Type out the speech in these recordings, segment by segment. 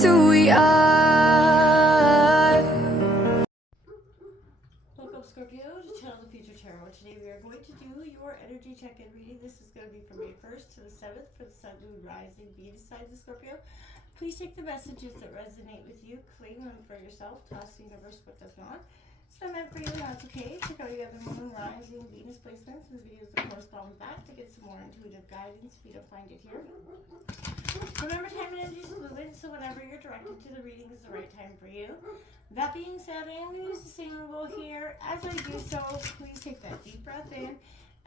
just who we are. Welcome, Scorpio, to Channel the Future Tarot. Today we are going to do your energy check-in reading. This is going to be from May 1st to the 7th for the Sun, Moon, Rising, Venus signs of Scorpio. Please take the messages that resonate with you, claim them for yourself, toss the universe what does not. It's not meant for you, and that's okay. Check out your other Moon, Rising, Venus placements and videos that correspond with that to get some more intuitive guidance if you don't find it here. Remember, time and energy is fluid, so whenever you're directed to the reading is the right time for you. That being said, I am going to use the singing bowl here. As I do so, please take that deep breath in.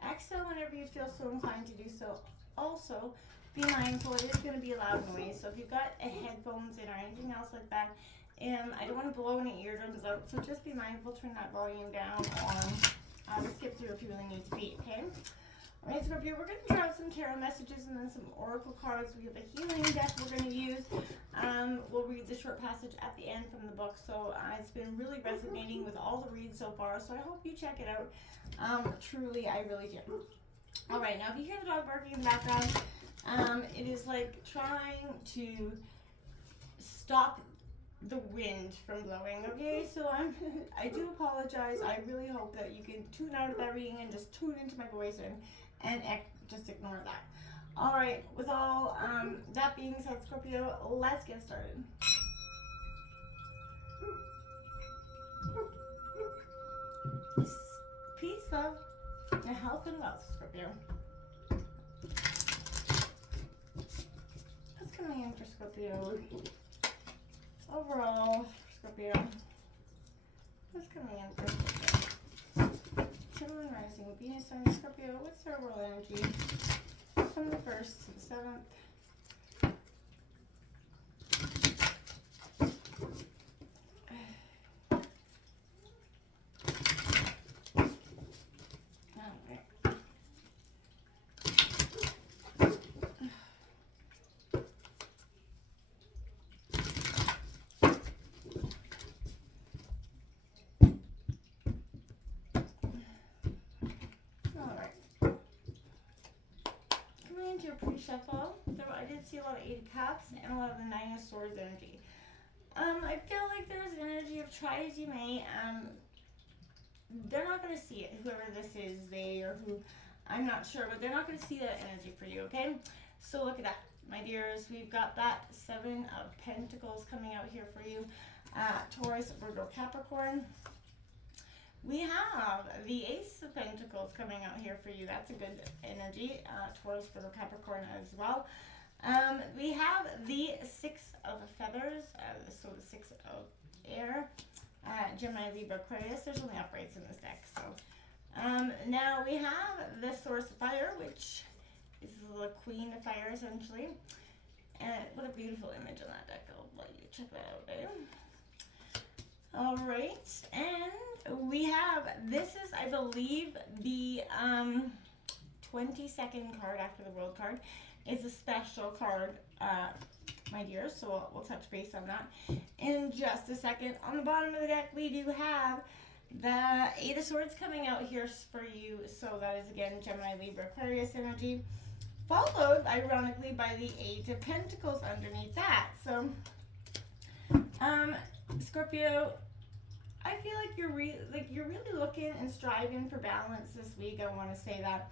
Exhale whenever you feel so inclined to do so. Also, be mindful, it is going to be a loud noise. So if you've got headphones in or anything else like that, I don't want to blow any eardrums out. So just be mindful, turn that volume down, or just skip through if you really need to be, okay? Alright, Scorpio, we're going to draw some tarot messages and then some oracle cards. We have a healing deck we're going to use. We'll read the short passage at the end from the book. So it's been really resonating with all the reads so far. So I hope you check it out. Truly, I really do. Alright, now if you hear the dog barking in the background, it is like trying to stop the wind from blowing, okay? So I do apologize. I really hope that you can tune out of that reading and just tune into my voice and just ignore that. All right, with all that being said, Scorpio, let's get started. Peace, love, and health and wealth, Scorpio. What's coming in for Scorpio? Overall, Scorpio, what's coming in for Scorpio? Sun, Moon, Rising, Venus sign of Scorpio. What's their overall energy from the 1st to the 7th? Your pre-shuffle, I did see a lot of 8 of Cups and a lot of the 9 of Swords energy. I feel like there's an energy of try as you may. They're not going to see it, whoever this is, they or who, I'm not sure, but they're not going to see that energy for you, okay? So look at that, my dears. We've got that 7 of Pentacles coming out here for you. Taurus, Virgo, Capricorn. We have the Ace of Pentacles coming out here for you. That's a good energy. Taurus, Virgo, Capricorn as well. We have the 6 of Feathers, so the 6 of Air. Gemini, Libra, Aquarius. There's only uprights in this deck. So now we have the Source of Fire, which is the Queen of Fire essentially. And what a beautiful image on that deck. I'll let you check that out, eh? All right, and we have, this is, I believe, the 22nd card after the World card. It's a special card, my dears, so we'll touch base on that in just a second. On the bottom of the deck, we do have the 8 of Swords coming out here for you. So that is, again, Gemini, Libra, Aquarius energy, followed, ironically, by the 8 of Pentacles underneath that. So, Scorpio, I feel like you're really looking and striving for balance this week. I want to say that.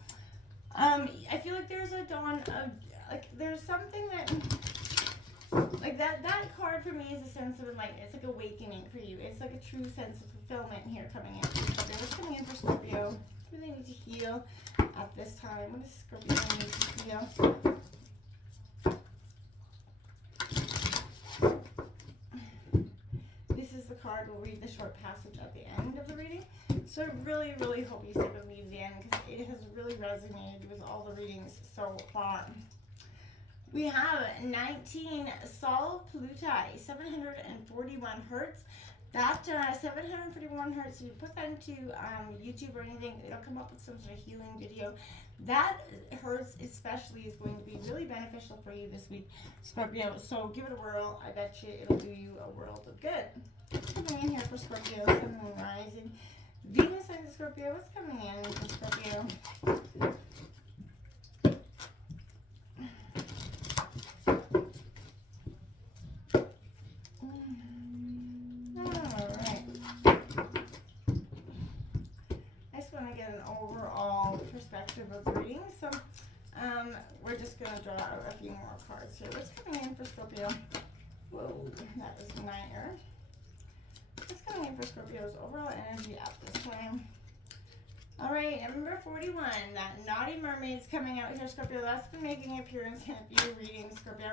I feel like there's a dawn of, like, there's something that, like, that card for me is a sense of enlightenment. It's like awakening for you. It's like a true sense of fulfillment here coming in. Scorpio. What's coming in for Scorpio? What do they need to heal at this time? What does Scorpio need to heal? Card. We'll read the short passage at the end of the reading. So I really, really hope you stick with me to the end because it has really resonated with all the readings so far. We have 19 Sol Pluti, 741 hertz. That 741 hertz, if you put that into YouTube or anything, it'll come up with some sort of healing video. That hertz especially is going to be really beneficial for you this week, Scorpio. So give it a whirl. I bet you it'll do you a world of good. Coming in here for Scorpio, Sun, Moon, Rising, Venus sign of Scorpio. What's coming in for Scorpio? perspective of the reading. So we're just going to draw out a few more cards here. What's coming in for Scorpio? Whoa, that was an iron. What's coming in for Scorpio's overall energy at this time? All right, number 41, that naughty mermaid's coming out here, Scorpio. That's been making an appearance in a few readings, Scorpio.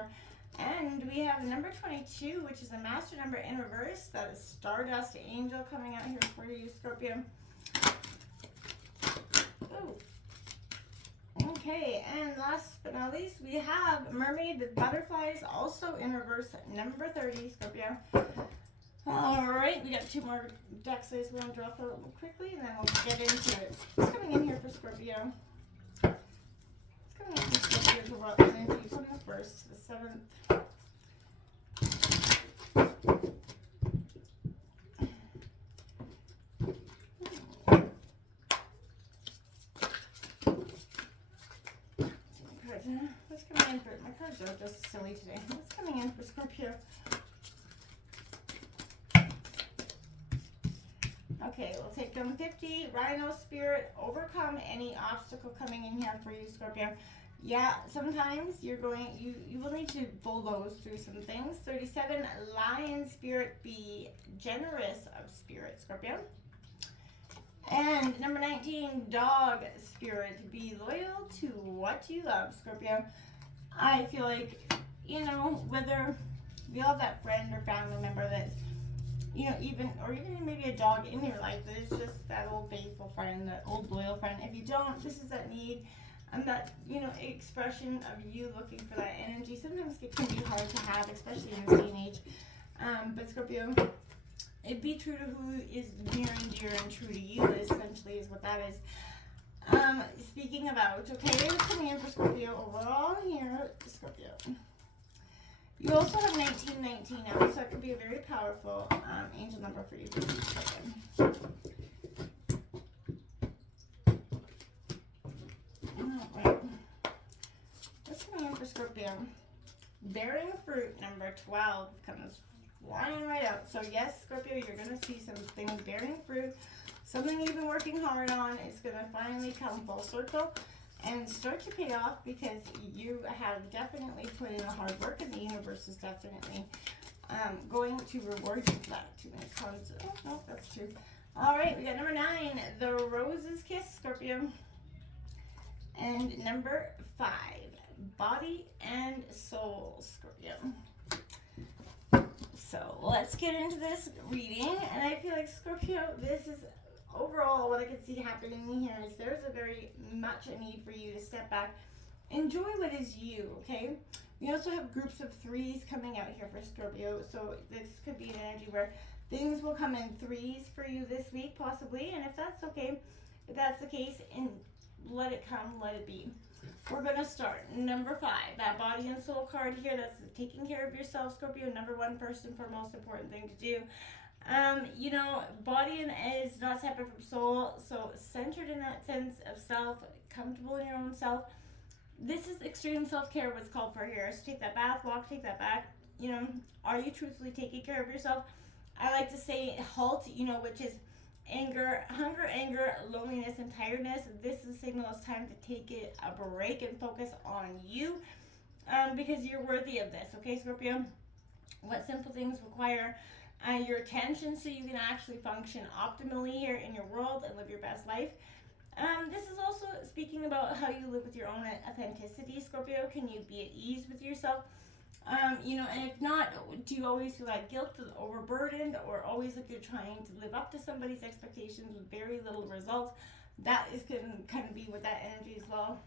And we have number 22, which is a master number in reverse. That is Stardust Angel coming out here for you, Scorpio. Ooh. Okay, and last but not least, we have Mermaid with Butterflies, also in reverse, number 30, Scorpio. All right, we got two more deck size we're going to draw for quickly, and then we'll get into it. What's coming in here for Scorpio? What's coming in for Scorpio's overall energy from the 1st to the 7th? What's coming in for, my cards are just silly today. What's coming in for Scorpio? Okay, we'll take them 50. Rhino Spirit, overcome any obstacle coming in here for you, Scorpio. Yeah, sometimes you're going, you will need to bulldoze through some things. 37, Lion Spirit, be generous of spirit, Scorpio. And number 19, Dog Spirit, be loyal to what you love, Scorpio. I feel like, you know, whether we all have that friend or family member that, you know, even maybe a dog in your life that is just that old faithful friend, that old loyal friend. If you don't, this is that need and that, you know, expression of you looking for that energy. Sometimes it can be hard to have, especially in this day and age. But Scorpio, it be true to who is near and dear and true to you, essentially, is what that is. Speaking about, okay, what's coming in for Scorpio overall here, Scorpio. You also have 1919 now, so it could be a very powerful angel number for you. Alright. What's coming in for Scorpio? Bearing fruit, number 12, comes flying right out. So yes, Scorpio, you're going to see some things bearing fruit. Something you've been working hard on is going to finally come full circle and start to pay off, because you have definitely put in the hard work, and the universe is definitely going to reward you for that. Too many cards. Oh, no, that's true. All right, we got number 9, the Rose's Kiss, Scorpio. And number 5, Body and Soul, Scorpio. So let's get into this reading, and I feel like, Scorpio, this is overall what I can see happening here is there's a very much a need for you to step back, enjoy what is you, okay? We also have groups of 3s coming out here for Scorpio, so this could be an energy where things will come in 3s for you this week, possibly, and if that's okay, if that's the case, and let it come, let it be. We're going to start. Number 5, that Body and Soul card here, that's taking care of yourself, Scorpio. Number 1, first and foremost important thing to do. You know, body is not separate from soul, so centered in that sense of self, comfortable in your own self. This is extreme self-care, what's called for here. So take that bath, walk, take that back. You know, are you truthfully taking care of yourself? I like to say halt, you know, which is anger, hunger, anger, loneliness, and tiredness. This is a signal it's time to take a break and focus on you, because you're worthy of this, okay, Scorpio? What simple things require your attention so you can actually function optimally here in your world and live your best life. This is also speaking about how you live with your own authenticity, Scorpio. Can you be at ease with yourself? You know, and if not, do you always feel like guilt, overburdened, or always like you're trying to live up to somebody's expectations with very little results? That is going to kind of be with that energy as well.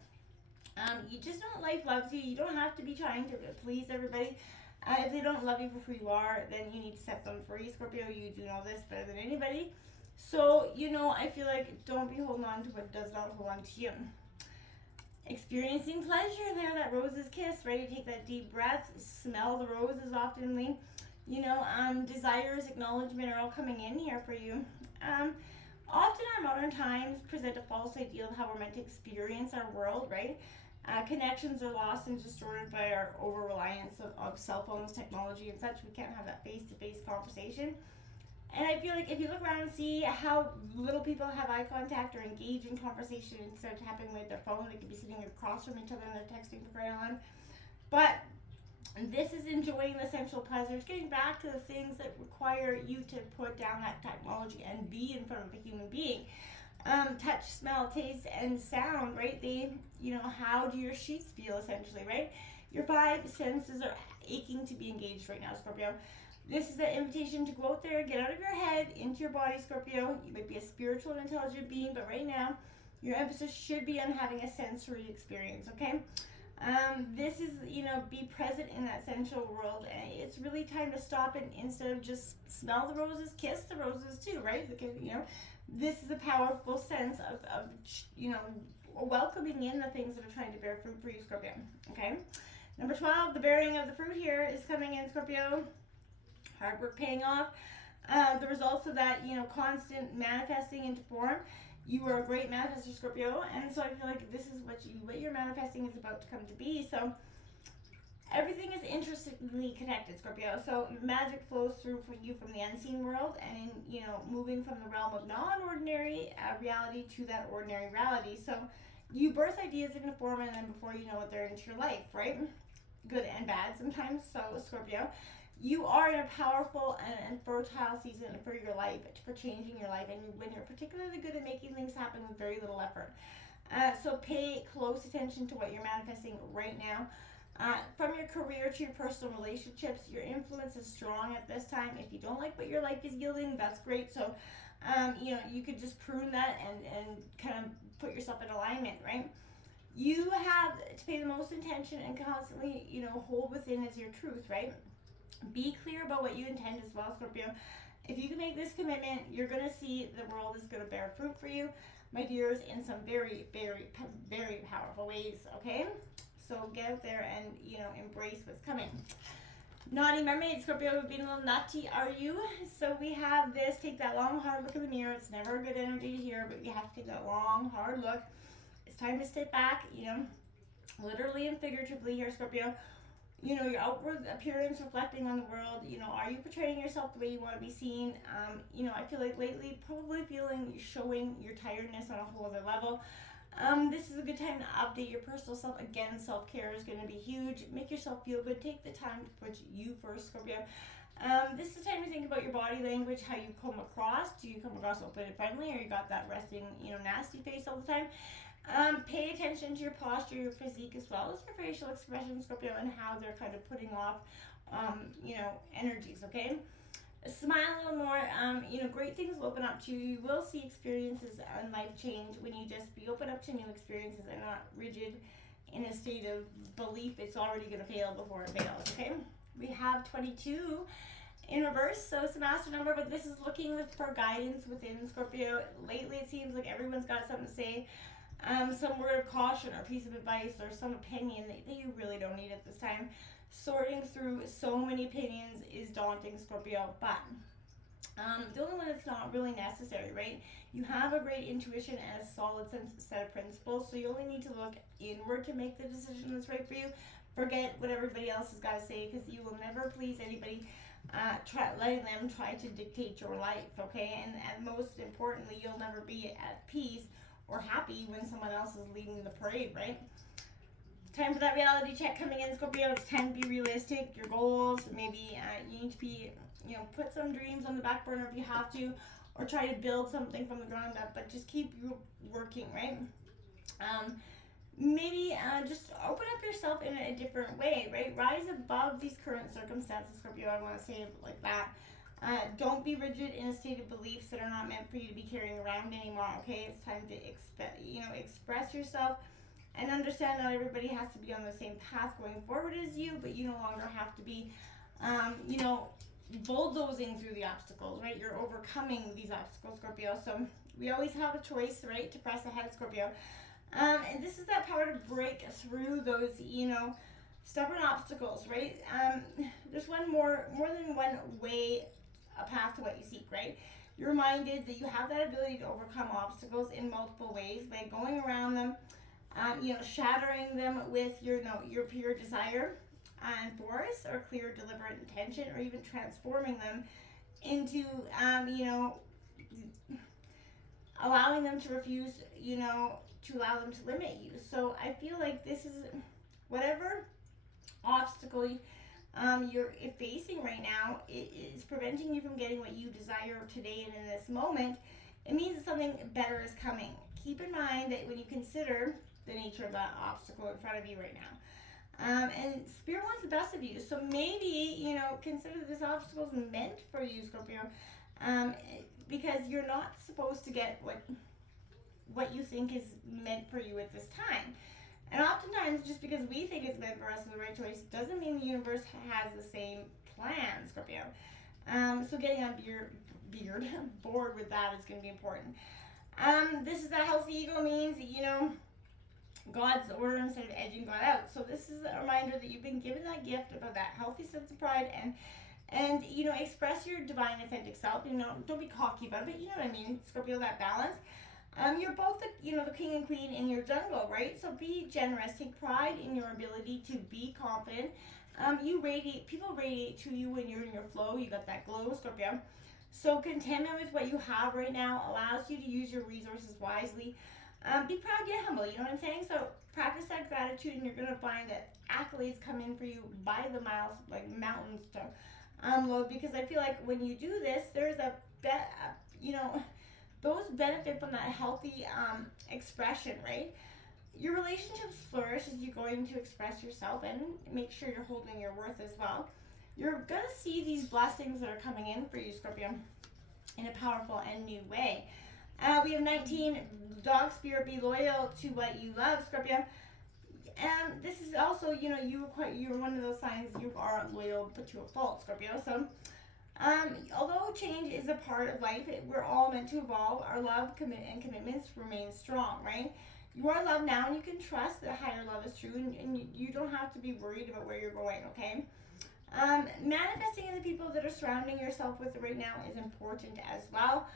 You just know life loves you. You don't have to be trying to please everybody. If they don't love you for who you are, then you need to set them free, Scorpio. You do know this better than anybody. So, you know, I feel like don't be holding on to what does not hold on to you. Experiencing pleasure there, that rose's kiss. Ready to take that deep breath. Smell the roses oftenly. You know, desires, acknowledgement are all coming in here for you. Often our modern times present a false ideal of how we're meant to experience our world, right? Connections are lost and distorted by our over-reliance of cell phones, technology, and such. We can't have that face-to-face conversation. And I feel like if you look around and see how little people have eye contact or engage in conversation instead of tapping with their phone, they could be sitting across from each other and they're texting for crying out loud. But this is enjoying the sensual pleasures, getting back to the things that require you to put down that technology and be in front of a human being. Touch, smell, taste, and sound, right? How do your sheets feel essentially, right? Your five senses are aching to be engaged right now, Scorpio. This is an invitation to go out there, get out of your head, into your body, Scorpio. You might be a spiritual and intelligent being, but right now, your emphasis should be on having a sensory experience, okay? This is, be present in that sensual world. And it's really time to stop and instead of just smell the roses, kiss the roses too, right? Because, this is a powerful sense of welcoming in the things that are trying to bear fruit for you, Scorpio, okay? Number 12, the bearing of the fruit here is coming in, Scorpio. Hard work paying off. The results of that, constant manifesting into form. You are a great manifestor, Scorpio, and so I feel like this is what you're manifesting is about to come to be. So everything is interestingly connected, Scorpio. So magic flows through for you from the unseen world, and in moving from the realm of non-ordinary reality to that ordinary reality. So you birth ideas into form, and then before you know it, they're into your life, right? Good and bad sometimes. So Scorpio, you are in a powerful and fertile season for your life, for changing your life, and when you're particularly good at making things happen with very little effort. So pay close attention to what you're manifesting right now. From your career to your personal relationships, your influence is strong at this time. If you don't like what your life is yielding, that's great. So, you could just prune that and kind of put yourself in alignment, right? You have to pay the most attention and constantly, hold within as your truth, right? Be clear about what you intend as well, Scorpio. If you can make this commitment, you're going to see the world is going to bear fruit for you, my dears, in some very, very, very powerful ways, okay? So get out there and, embrace what's coming. Naughty mermaid, Scorpio, being a little nutty, are you? So we have this, take that long, hard look in the mirror. It's never a good energy to hear, but you have to take that long, hard look. It's time to step back, literally and figuratively here, Scorpio. Your outward appearance reflecting on the world. Are you portraying yourself the way you want to be seen? I feel like lately, probably showing your tiredness on a whole other level. This is a good time to update your personal self. Again, self-care is going to be huge. Make yourself feel good. Take the time to put you first, Scorpio. This is the time to think about your body language, how you come across. Do you come across open and friendly, or you got that resting, nasty face all the time? Pay attention to your posture, your physique, as well as your facial expressions, Scorpio, and how they're kind of putting off, energies, okay? Smile a little more. Great things will open up to you. You will see experiences and life change when you just be open up to new experiences and not rigid in a state of belief it's already going to fail before it fails, okay? We have 22 in reverse, so it's a master number, but this is looking for guidance within, Scorpio. Lately, it seems like everyone's got something to say. Some word of caution or piece of advice or some opinion that you really don't need at this time. Sorting through so many opinions is daunting, Scorpio, but the only one that's not really necessary, right? You have a great intuition and a solid set of principles, so you only need to look inward to make the decision that's right for you. Forget what everybody else has got to say, because you will never please anybody. Letting them try to dictate your life, okay? And most importantly, you'll never be at peace or happy when someone else is leading the parade, right? Time for that reality check coming in, Scorpio. It's time to be realistic. Your goals, maybe you need to be, put some dreams on the back burner if you have to, or try to build something from the ground up, but just keep working, right? Maybe just open up yourself in a different way, right? Rise above these current circumstances, Scorpio. I want to say it like that. Don't be rigid in a state of beliefs that are not meant for you to be carrying around anymore, okay? It's time to express yourself and understand not everybody has to be on the same path going forward as you, but you no longer have to be, bulldozing through the obstacles, right? You're overcoming these obstacles, Scorpio. So we always have a choice, right, to press ahead, Scorpio. And this is that power to break through those, stubborn obstacles, right? There's more than one way, a path to what you seek, right? You're reminded that you have that ability to overcome obstacles in multiple ways by going around them, shattering them with your pure desire and force or clear, deliberate intention, or even transforming them into, you know, allowing them to refuse, you know, to allow them to limit you. So I feel like this is whatever obstacle you're facing right now, it is preventing you from getting what you desire today and in this moment. It means that something better is coming. Keep in mind that when you consider the nature of that obstacle in front of you right now. And Spirit wants the best of you. So maybe, you know, consider this obstacle is meant for you, Scorpio. Um, because you're not supposed to get what you think is meant for you at this time. And oftentimes, just because we think it's meant for us and the right choice, doesn't mean the universe has the same plan, Scorpio. So getting on board with that is going to be important. This is a healthy ego means, you know, God's order instead of edging God out. So this is a reminder that you've been given that gift about that healthy sense of pride and you know, express your divine authentic self. You know, don't be cocky about it, but you know what I mean, Scorpio, that balance. You're both the, you know, the king and queen in your jungle, right? So be generous. Take pride in your ability to be confident. You radiate. People radiate to you when you're in your flow. You got that glow, Scorpio. So contentment with what you have right now allows you to use your resources wisely. Be proud yet humble. You know what I'm saying? So practice that gratitude, and you're gonna find that accolades come in for you by the miles, like mountains to load. Because I feel like when you do this, there's you know, those benefit from that healthy expression, right? Your relationships flourish as you're going to express yourself and make sure you're holding your worth as well. You're going to see these blessings that are coming in for you, Scorpio, in a powerful and new way. We have 19, dog spirit, be loyal to what you love, Scorpio. And this is also, you know, you're one of those signs you are loyal but to a fault, Scorpio. So although change is a part of life, we're all meant to evolve. Our love and commitments remain strong, right? You are loved now, and you can trust that higher love is true, and you don't have to be worried about where you're going, okay? Manifesting in the people that are surrounding yourself with right now is important as well.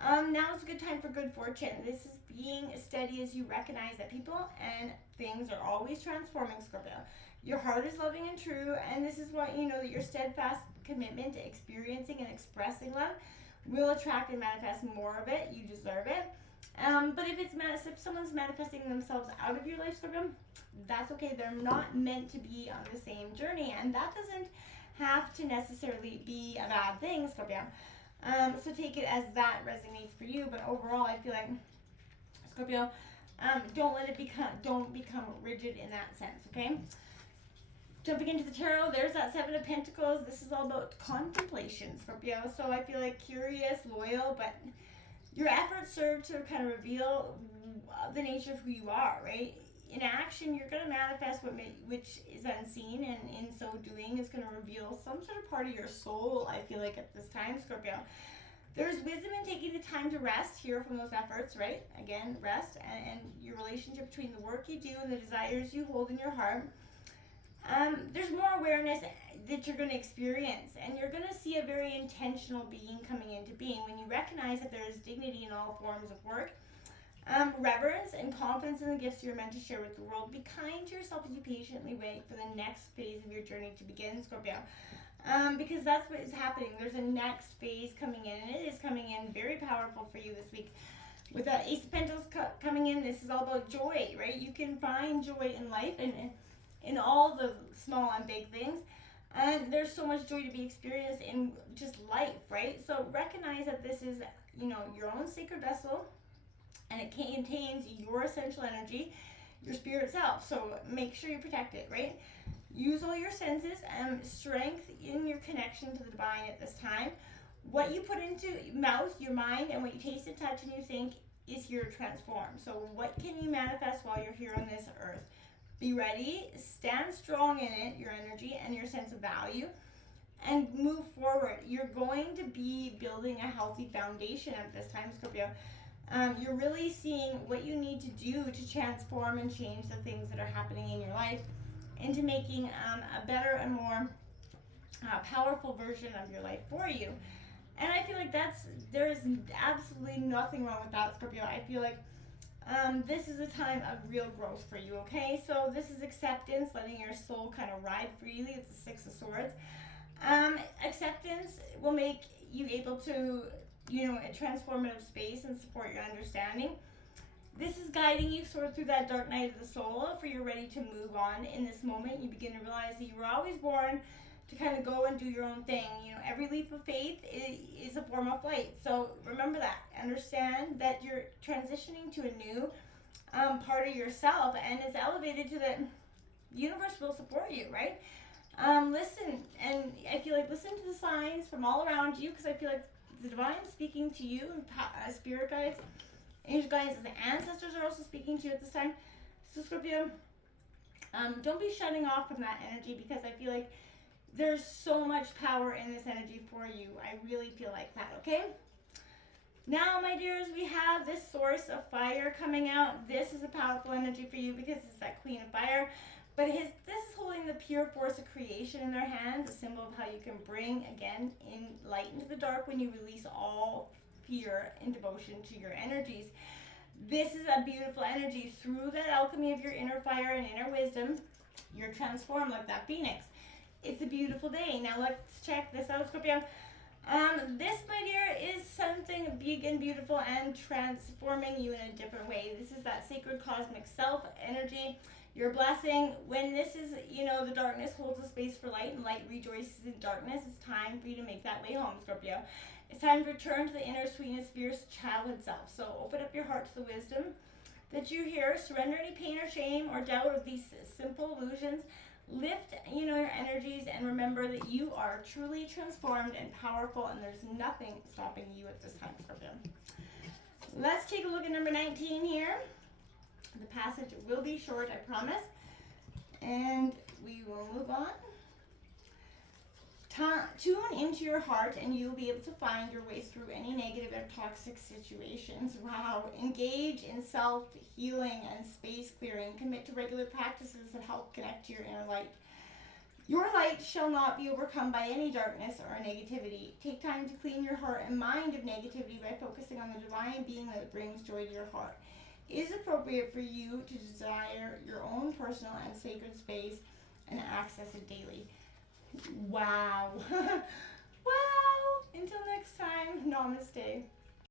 Now is a good time for good fortune. This is being steady as you recognize that people and things are always transforming, Scorpio. Your heart is loving and true, and this is what you know, that your steadfast commitment to experiencing and expressing love will attract and manifest more of it. You deserve it. But if someone's manifesting themselves out of your life, Scorpio, that's okay. They're not meant to be on the same journey, and that doesn't have to necessarily be a bad thing, Scorpio. So take it as that resonates for you. But overall, I feel like, Scorpio, don't become rigid in that sense, okay? Jumping into the tarot, there's that Seven of Pentacles. This is all about contemplation, Scorpio. So I feel like curious, loyal, but your efforts serve to kind of reveal the nature of who you are, right? In action, you're going to manifest which is unseen, and in so doing is going to reveal some sort of part of your soul, I feel like, at this time, Scorpio. There's wisdom in taking the time to rest here from those efforts, right? Again, rest and your relationship between the work you do and the desires you hold in your heart. There's more awareness that you're going to experience, and you're going to see a very intentional being coming into being when you recognize that there is dignity in all forms of work. Reverence and confidence in the gifts you're meant to share with the world. Be kind to yourself as you patiently wait for the next phase of your journey to begin, Scorpio. Because that's what is happening. There's a next phase coming in, and it is coming in very powerful for you this week. With that Ace of Pentacles coming in, this is all about joy, right? You can find joy in life and in all the small and big things. And there's so much joy to be experienced in just life, right? So recognize that this is, you know, your own sacred vessel, and it contains your essential energy, your spirit self. So make sure you protect it, right? Use all your senses and strength in your connection to the divine at this time. What you put into mouth, your mind, and what you taste and touch and you think is here to transform. So what can you manifest while you're here on this earth? Be ready, stand strong in it, your energy and your sense of value, and move forward. You're going to be building a healthy foundation at this time, Scorpio. You're really seeing what you need to do to transform and change the things that are happening in your life into making a better and more powerful version of your life for you. And I feel like there is absolutely nothing wrong with that, Scorpio. I feel like this is a time of real growth for you, okay? So this is acceptance, letting your soul kind of ride freely. It's the Six of Swords. Acceptance will make you able to, a transformative space and support your understanding. This is guiding you sort of through that dark night of the soul, for you're ready to move on in this moment. You begin to realize that you were always born to kind of go and do your own thing. Every leap of faith is a form of flight. So remember that. Understand that you're transitioning to a new part of yourself, and it's elevated to the universe will support you, right? Listen, and I feel like listen to the signs from all around you, because I feel like the divine is speaking to you, and spirit guides, angel guides, and the ancestors are also speaking to you at this time. So Scorpio, don't be shutting off from that energy, because I feel like there's so much power in this energy for you. I really feel like that, okay? Now, my dears, we have this source of fire coming out. This is a powerful energy for you because it's that queen of fire. But this is holding the pure force of creation in their hands, a symbol of how you can bring, again, in light into the dark when you release all fear and devotion to your energies. This is a beautiful energy. Through that alchemy of your inner fire and inner wisdom, you're transformed like that phoenix. It's a beautiful day. Now let's check this out, Scorpio. This, my dear, is something big and beautiful and transforming you in a different way. This is that sacred cosmic self energy. Your blessing. When this is, the darkness holds a space for light, and light rejoices in darkness, it's time for you to make that way home, Scorpio. It's time to return to the inner sweetness, fierce childhood self. So open up your heart to the wisdom that you hear. Surrender any pain or shame or doubt of these simple illusions. Lift, your energies, and remember that you are truly transformed and powerful, and there's nothing stopping you at this time, Scorpio. Let's take a look at number 19 here. The passage will be short, I promise, and we will move on. Tune into your heart, and you'll be able to find your way through any negative or toxic situations. Wow. Engage in self-healing and space clearing. Commit to regular practices that help connect to your inner light. Your light shall not be overcome by any darkness or negativity. Take time to clean your heart and mind of negativity by focusing on the divine being that brings joy to your heart. It is appropriate for you to desire your own personal and sacred space and access it daily. Wow. Wow. Until next time, namaste.